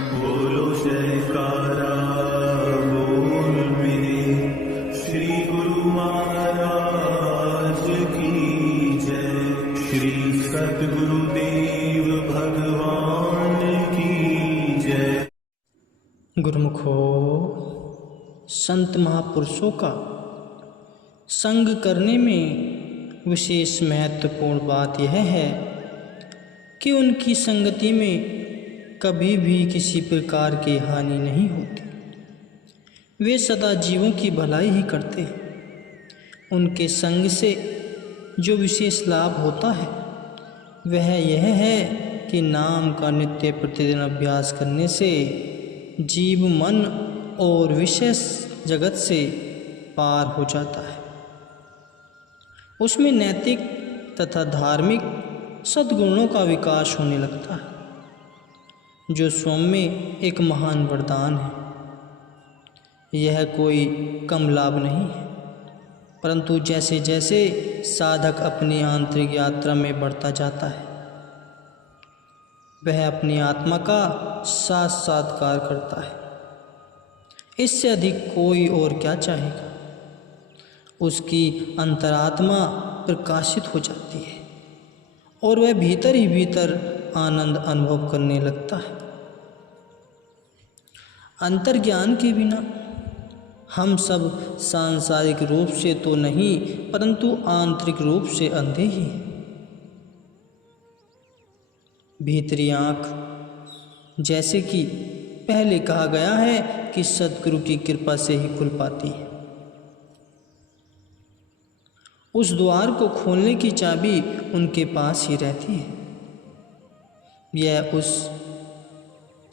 बोलो जयकारा बोल मेरे श्री गुरु महाराज की जय। श्री सद्गुरुदेव भगवान की जय। गुरुमुखो, संत महापुरुषों का संग करने में विशेष महत्वपूर्ण बात यह है कि उनकी संगति में कभी भी किसी प्रकार की हानि नहीं होती। वे सदा जीवों की भलाई ही करते हैं। उनके संग से जो विशेष लाभ होता है वह यह है कि नाम का नित्य प्रतिदिन अभ्यास करने से जीव मन और विशेष जगत से पार हो जाता है। उसमें नैतिक तथा धार्मिक सद्गुणों का विकास होने लगता है, जो स्वयं में एक महान वरदान है। यह कोई कम लाभ नहीं है, परंतु जैसे जैसे साधक अपनी आंतरिक यात्रा में बढ़ता जाता है वह अपनी आत्मा का साक्षात्कार करता है। इससे अधिक कोई और क्या चाहेगा। उसकी अंतरात्मा प्रकाशित हो जाती है और वह भीतर ही भीतर आनंद अनुभव करने लगता है। अंतर्ज्ञान के बिना हम सब सांसारिक रूप से तो नहीं परंतु आंतरिक रूप से अंधे ही हैं। भीतरी आँख, जैसे कि पहले कहा गया है कि सद्गुरु की कृपा से ही खुल पाती है। उस द्वार को खोलने की चाबी उनके पास ही रहती है। यह उस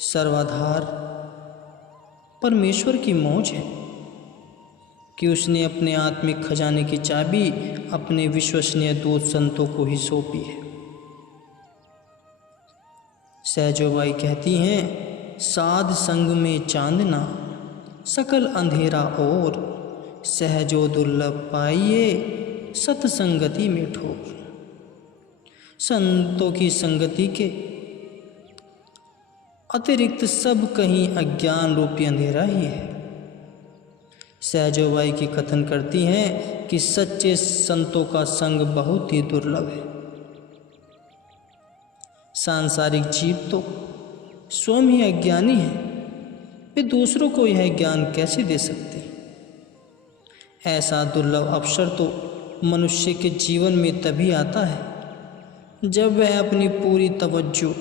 सर्वाधार परमेश्वर की मौज है कि उसने अपने आत्मिक खजाने की चाबी अपने विश्वसनीय दूत संतों को ही सौंपी है। सहजोबाई कहती हैं, साध संग में चांदना सकल अंधेरा और सहजो दुर्लभ पाइए सत्संगति में ठोर। संतों की संगति के अतिरिक्त सब कहीं अज्ञान रूपी अंधेरा ही है। सहजोबाई की कथन करती हैं कि सच्चे संतों का संग बहुत ही दुर्लभ है। सांसारिक जीव तो स्वयं ही अज्ञानी है, वे दूसरों को यह ज्ञान कैसे दे सकते। ऐसा दुर्लभ अवसर तो मनुष्य के जीवन में तभी आता है जब वह अपनी पूरी तवज्जो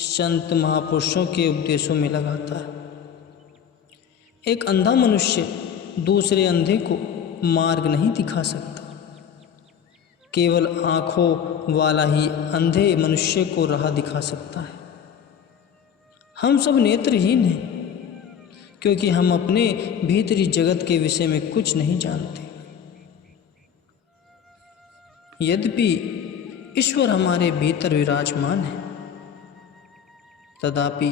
संत महापुरुषों के उपदेशों में लगाता है। एक अंधा मनुष्य दूसरे अंधे को मार्ग नहीं दिखा सकता। केवल आँखों वाला ही अंधे मनुष्य को राह दिखा सकता है। हम सब नेत्रहीन हैं क्योंकि हम अपने भीतरी जगत के विषय में कुछ नहीं जानते। यद्यपि ईश्वर हमारे भीतर विराजमान है, तथापि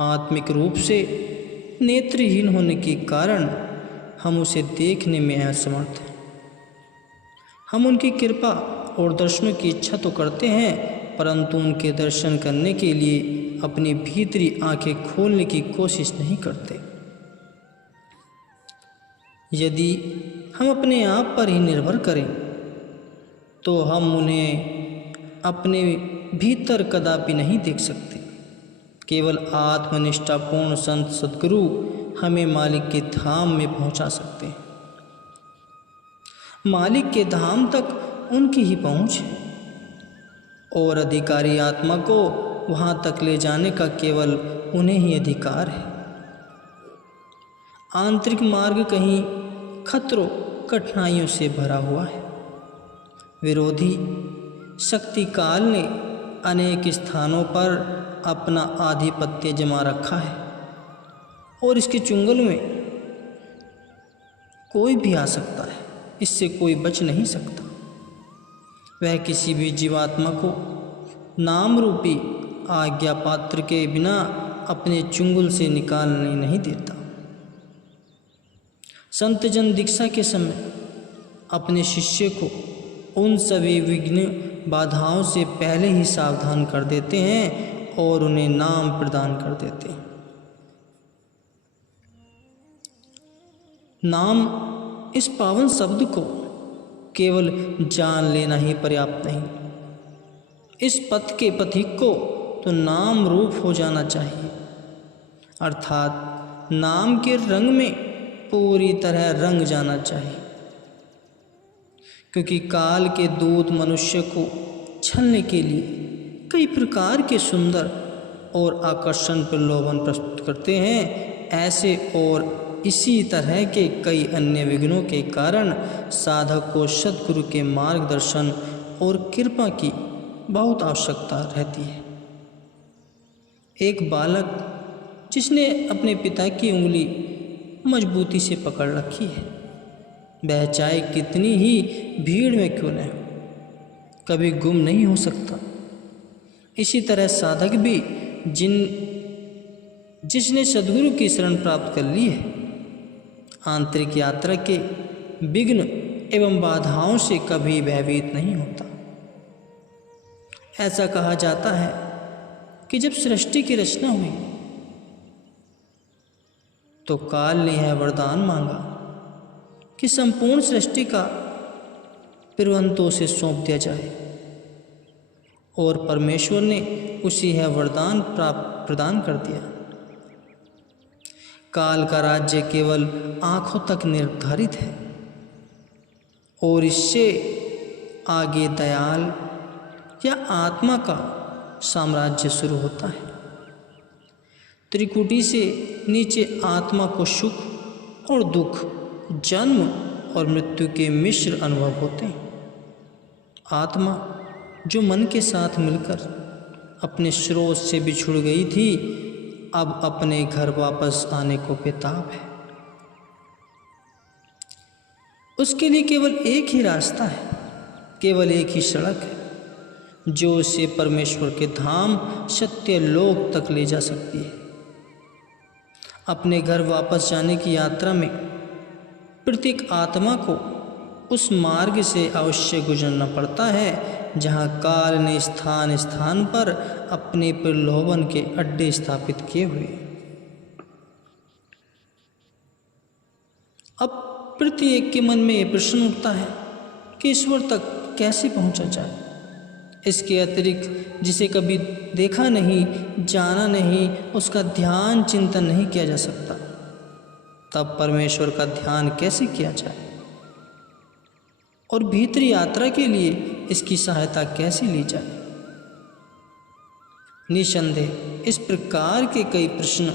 आत्मिक रूप से नेत्रहीन होने के कारण हम उसे देखने में असमर्थ हैं। हम उनकी कृपा और दर्शनों की इच्छा तो करते हैं, परंतु उनके दर्शन करने के लिए अपनी भीतरी आंखें खोलने की कोशिश नहीं करते। यदि हम अपने आप पर ही निर्भर करें तो हम उन्हें अपने भीतर कदापि नहीं देख सकते। केवल आत्मनिष्ठापूर्ण संत सद्गुरु हमें मालिक के धाम में पहुंचा सकते हैं। मालिक के धाम तक उनकी ही पहुंच है और अधिकारी आत्मा को वहां तक ले जाने का केवल उन्हें ही अधिकार है। आंतरिक मार्ग कहीं खतरों कठिनाइयों से भरा हुआ है। विरोधी शक्ति काल ने अनेक स्थानों पर अपना आधिपत्य जमा रखा है और इसके चुंगल में कोई भी आ सकता है, इससे कोई बच नहीं सकता। वह किसी भी जीवात्मा को नाम रूपी आज्ञा पात्र के बिना अपने चुंगल से निकालने नहीं देता। संत जन दीक्षा के समय अपने शिष्य को उन सभी विघ्न बाधाओं से पहले ही सावधान कर देते हैं और उन्हें नाम प्रदान कर देते हैं। नाम इस पावन शब्द को केवल जान लेना ही पर्याप्त नहीं, इस पथ के पथिक को तो नाम रूप हो जाना चाहिए, अर्थात नाम के रंग में पूरी तरह रंग जाना चाहिए। क्योंकि काल के दूत मनुष्य को छलने के लिए कई प्रकार के सुंदर और आकर्षण प्रलोभन प्रस्तुत करते हैं, ऐसे और इसी तरह के कई अन्य विघ्नों के कारण साधक को सद्गुरु के मार्गदर्शन और कृपा की बहुत आवश्यकता रहती है। एक बालक जिसने अपने पिता की उंगली मजबूती से पकड़ रखी है, वह चाहे कितनी ही भीड़ में क्यों न हो, कभी गुम नहीं हो सकता। इसी तरह साधक भी जिसने सद्गुरु की शरण प्राप्त कर ली है, आंतरिक यात्रा के विघ्न एवं बाधाओं से कभी भयभीत नहीं होता। ऐसा कहा जाता है कि जब सृष्टि की रचना हुई तो काल ने यह वरदान मांगा कि संपूर्ण सृष्टि का प्रबंधों से सौंप दिया जाए, और परमेश्वर ने उसे यह वरदान प्रदान कर दिया। काल का राज्य केवल आंखों तक निर्धारित है और इससे आगे दयाल या आत्मा का साम्राज्य शुरू होता है। त्रिकुटी से नीचे आत्मा को सुख और दुख, जन्म और मृत्यु के मिश्र अनुभव होते हैं। आत्मा जो मन के साथ मिलकर अपने स्रोत से बिछुड़ गई थी, अब अपने घर वापस आने को बेताब है। उसके लिए केवल एक ही रास्ता है, केवल एक ही सड़क है जो उसे परमेश्वर के धाम सत्य लोक तक ले जा सकती है। अपने घर वापस जाने की यात्रा में प्रत्येक आत्मा को उस मार्ग से अवश्य गुजरना पड़ता है जहाँ काल ने स्थान स्थान पर अपने प्रलोभन के अड्डे स्थापित किए हुए। अब प्रत्येक के मन में यह प्रश्न उठता है कि ईश्वर तक कैसे पहुंचा जाए। इसके अतिरिक्त जिसे कभी देखा नहीं, जाना नहीं, उसका ध्यान चिंतन नहीं किया जा सकता, तब परमेश्वर का ध्यान कैसे किया जाए और भीतरी यात्रा के लिए इसकी सहायता कैसे ली जाए। निसंदेह इस प्रकार के कई प्रश्न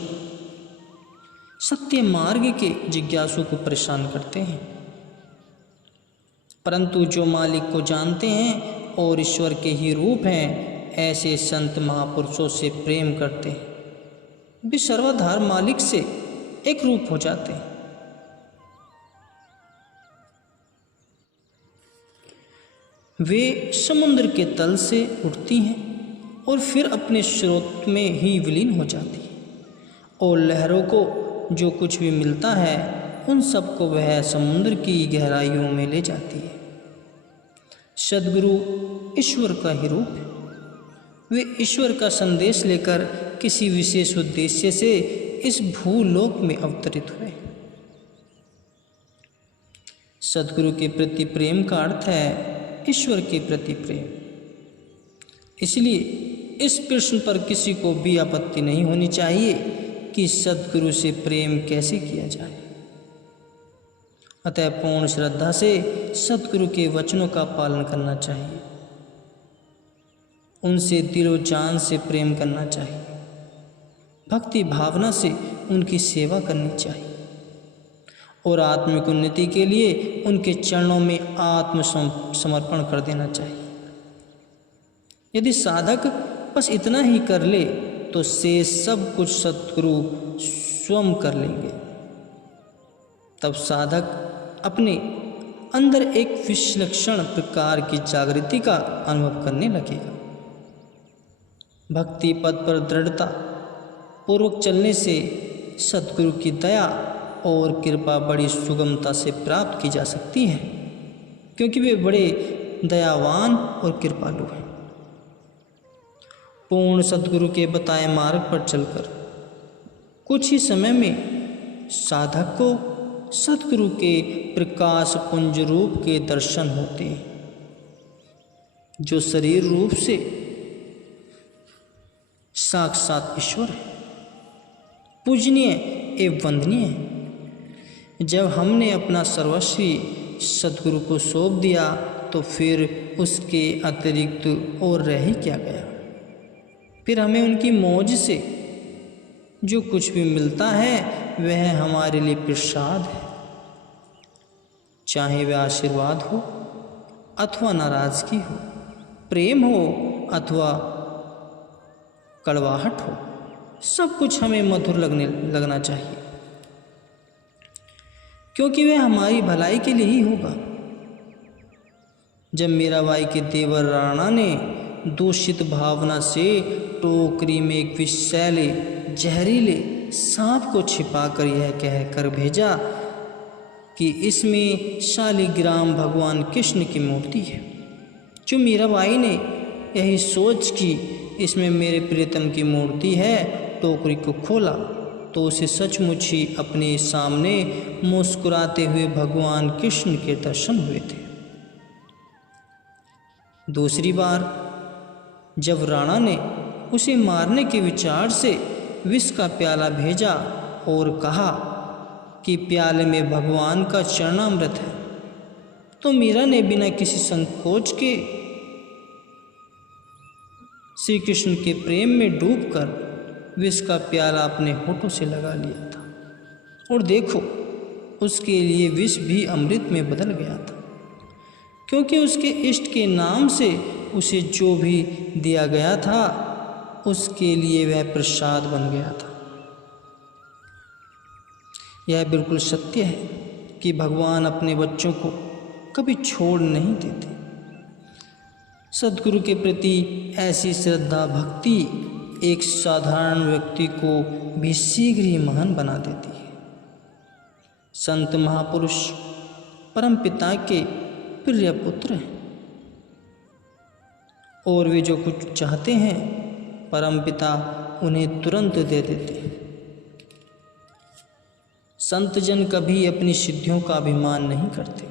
सत्य मार्ग के जिज्ञासु को परेशान करते हैं, परंतु जो मालिक को जानते हैं और ईश्वर के ही रूप हैं, ऐसे संत महापुरुषों से प्रेम करते हैं। वे सर्वाधार मालिक से एक रूप हो जाते हैं। वे समुद्र के तल से उठती हैं और फिर अपने स्रोत में ही विलीन हो जाती हैं, और लहरों को जो कुछ भी मिलता है उन सबको वह समुद्र की गहराइयों में ले जाती है। सद्गुरु ईश्वर का ही रूप है। वे ईश्वर का संदेश लेकर किसी विशेष उद्देश्य से इस भूलोक में अवतरित हुए। सद्गुरु के प्रति प्रेम का अर्थ है ईश्वर के प्रति प्रेम। इसलिए इस प्रश्न पर किसी को भी आपत्ति नहीं होनी चाहिए कि सद्गुरु से प्रेम कैसे किया जाए। अतः पूर्ण श्रद्धा से सद्गुरु के वचनों का पालन करना चाहिए, उनसे दिलो जान से प्रेम करना चाहिए, भक्ति भावना से उनकी सेवा करनी चाहिए और आत्मिक उन्नति के लिए उनके चरणों में आत्मसमर्पण कर देना चाहिए। यदि साधक बस इतना ही कर ले तो शेष सब कुछ सद्गुरु स्वयं कर लेंगे। तब साधक अपने अंदर एक विलक्षण प्रकार की जागृति का अनुभव करने लगेगा। भक्ति पद पर दृढ़ता पूर्वक चलने से सद्गुरु की दया और कृपा बड़ी सुगमता से प्राप्त की जा सकती है, क्योंकि वे बड़े दयावान और कृपालु हैं। पूर्ण सद्गुरु के बताए मार्ग पर चलकर कुछ ही समय में साधक को सद्गुरु के प्रकाश पुंज रूप के दर्शन होते हैं, जो शरीर रूप से साक्षात ईश्वर है, पूजनीय एवं वंदनीय है। जब हमने अपना सर्वस्वी सद्गुरु को सौंप दिया तो फिर उसके अतिरिक्त और रह ही क्या गया। फिर हमें उनकी मौज से जो कुछ भी मिलता है वह हमारे लिए प्रसाद है, चाहे वह आशीर्वाद हो अथवा नाराजगी हो, प्रेम हो अथवा कड़वाहट हो, सब कुछ हमें मधुर लगना चाहिए, क्योंकि वह हमारी भलाई के लिए ही होगा। जब मीराबाई के देवर राणा ने दूषित भावना से टोकरी में एक विषैले जहरीले सांप को छिपाकर यह कहकर भेजा कि इसमें शालिग्राम भगवान कृष्ण की मूर्ति है, जो मीराबाई ने यही सोच कि इसमें मेरे प्रियतम की मूर्ति है, टोकरी को खोला तो उसे सचमुच ही अपने सामने मुस्कुराते हुए भगवान कृष्ण के दर्शन हुए थे। दूसरी बार जब राणा ने उसे मारने के विचार से विष का प्याला भेजा और कहा कि प्याले में भगवान का चरणामृत है, तो मीरा ने बिना किसी संकोच के श्री कृष्ण के प्रेम में डूबकर विष का प्याला अपने होठों से लगा लिया था, और देखो उसके लिए विष भी अमृत में बदल गया था, क्योंकि उसके इष्ट के नाम से उसे जो भी दिया गया था उसके लिए वह प्रसाद बन गया था। यह बिल्कुल सत्य है कि भगवान अपने बच्चों को कभी छोड़ नहीं देते। सद्गुरु के प्रति ऐसी श्रद्धा भक्ति एक साधारण व्यक्ति को भी शीघ्र ही महान बना देती है। संत महापुरुष परमपिता के प्रिय पुत्र हैं, और वे जो कुछ चाहते हैं परमपिता उन्हें तुरंत दे देते हैं। संत जन कभी अपनी सिद्धियों का अभिमान नहीं करते,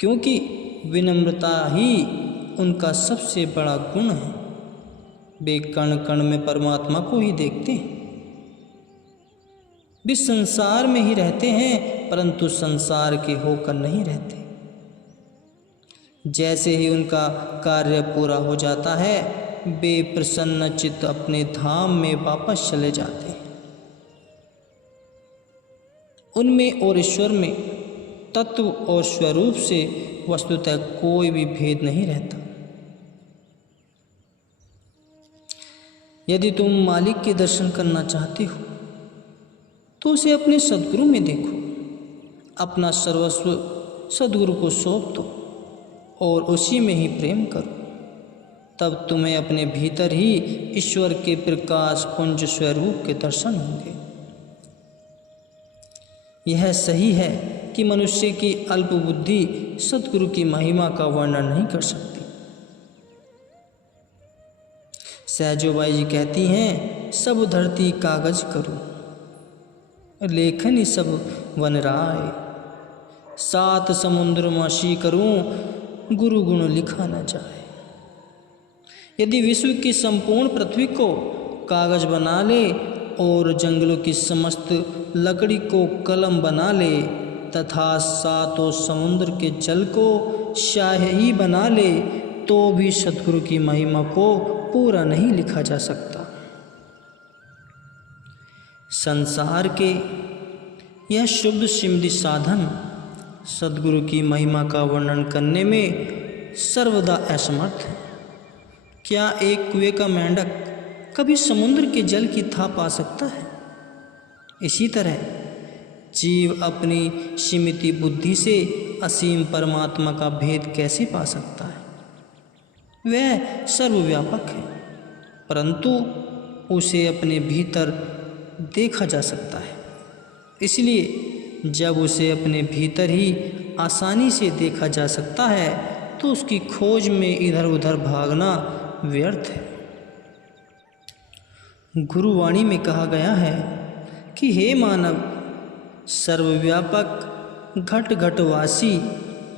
क्योंकि विनम्रता ही उनका सबसे बड़ा गुण है। वे कण कण में परमात्मा को ही देखते हैं। वे संसार में ही रहते हैं, परंतु संसार के होकर नहीं रहते। जैसे ही उनका कार्य पूरा हो जाता है वे प्रसन्न चित्त अपने धाम में वापस चले जाते हैं। उनमें और ईश्वर में तत्व और स्वरूप से वस्तुतः कोई भी भेद नहीं रहता। यदि तुम मालिक के दर्शन करना चाहते हो तो उसे अपने सद्गुरु में देखो। अपना सर्वस्व सद्गुरु को सौंप दो और उसी में ही प्रेम करो। तब तुम्हें अपने भीतर ही ईश्वर के प्रकाश पुंज स्वरूप के दर्शन होंगे। यह सही है कि मनुष्य की अल्प बुद्धि सद्गुरु की महिमा का वर्णन नहीं कर सकती। सहजोबाई जी कहती हैं, सब धरती कागज करूं, लेखनी सब वन राय, सात समुद्र माशी करूं, गुरु गुण लिखा न जाए। यदि विश्व की संपूर्ण पृथ्वी को कागज बना ले और जंगलों की समस्त लकड़ी को कलम बना ले तथा सातों समुद्र के जल को शाही बना ले, तो भी सद्गुरु की महिमा को पूरा नहीं लिखा जा सकता। संसार के यह शुद्ध सिमधी साधन सद्गुरु की महिमा का वर्णन करने में सर्वदा असमर्थ है। क्या एक कुएं का मेंढक कभी समुद्र के जल की था पा सकता है? इसी तरह जीव अपनी सीमित बुद्धि से असीम परमात्मा का भेद कैसे पा सकता है? वह सर्वव्यापक है, परंतु उसे अपने भीतर देखा जा सकता है। इसलिए जब उसे अपने भीतर ही आसानी से देखा जा सकता है तो उसकी खोज में इधर उधर भागना व्यर्थ है। गुरुवाणी में कहा गया है कि हे मानव, सर्वव्यापक घट घटवासी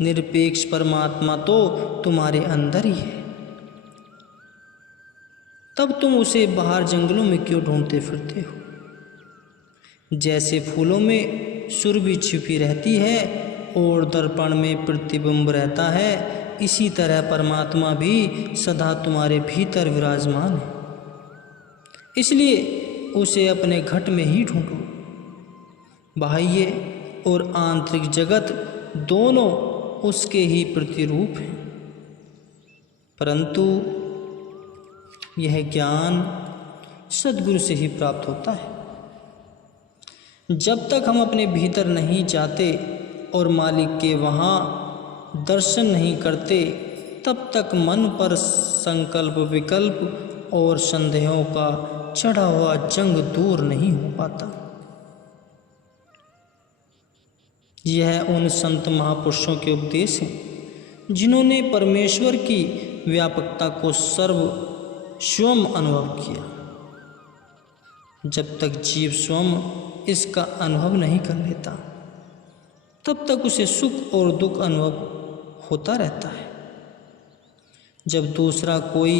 निरपेक्ष परमात्मा तो तुम्हारे अंदर ही है, तब तुम उसे बाहर जंगलों में क्यों ढूंढते फिरते हो। जैसे फूलों में सुरभि छिपी रहती है और दर्पण में प्रतिबिंब रहता है, इसी तरह परमात्मा भी सदा तुम्हारे भीतर विराजमान है। इसलिए उसे अपने घट में ही ढूंढो। बाह्य और आंतरिक जगत दोनों उसके ही प्रतिरूप हैं, परंतु यह ज्ञान सद्गुरु से ही प्राप्त होता है। जब तक हम अपने भीतर नहीं जाते और मालिक के वहाँ दर्शन नहीं करते, तब तक मन पर संकल्प विकल्प और संदेहों का चढ़ा हुआ जंग दूर नहीं हो पाता। यह उन संत महापुरुषों के उपदेश हैं जिन्होंने परमेश्वर की व्यापकता को स्वयं अनुभव किया। जब तक जीव स्वयं इसका अनुभव नहीं कर लेता, तब तक उसे सुख और दुख अनुभव होता रहता है। जब दूसरा कोई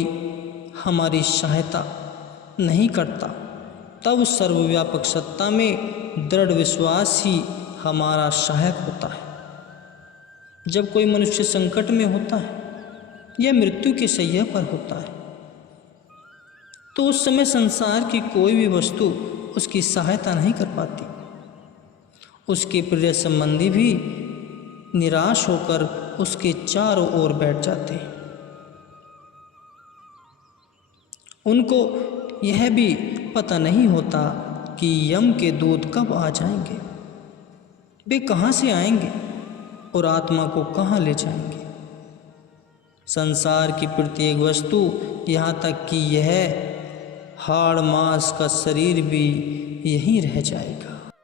हमारी सहायता नहीं करता, तब सर्वव्यापक सत्ता में दृढ़ विश्वास ही हमारा सहायक होता है। जब कोई मनुष्य संकट में होता है या मृत्यु की शैया पर होता है, तो उस समय संसार की कोई भी वस्तु उसकी सहायता नहीं कर पाती। उसके प्रिय संबंधी भी निराश होकर उसके चारों ओर बैठ जाते हैं। उनको यह भी पता नहीं होता कि यम के दूत कब आ जाएंगे, वे कहाँ से आएंगे और आत्मा को कहाँ ले जाएंगे। संसार की प्रत्येक वस्तु, यहाँ तक कि यह हाड़ मांस का शरीर भी यहीं रह जाएगा।